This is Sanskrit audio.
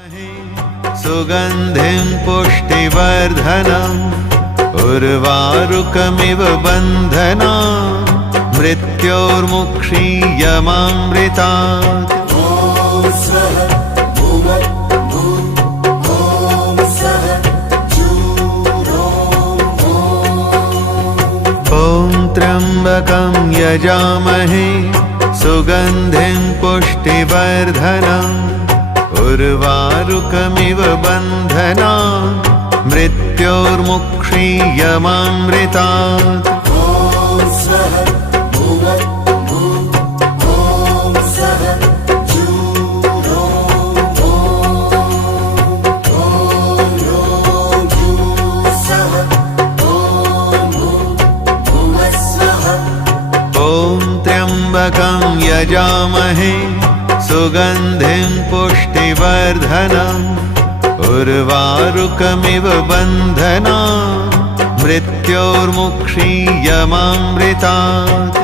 सुगन्धिं पुष्टिवर्धनम् उर्वारुकमिव बन्धनान् मृत्योर्मुक्षीयमामृतात्। ॐ त्र्यम्बकं यजामहे सुगन्धिं पुष्टिवर्धनम् उर्वारुकमिव बन्धनान् मृत्योर्मुक्षीयमामृतात्। त्र्यम्बकं यजामहे सुगन्धिं पुष्टिवर्धनम् उर्वारुकमिव बन्धनान् मृत्योर्मुक्षीयमामृतात्।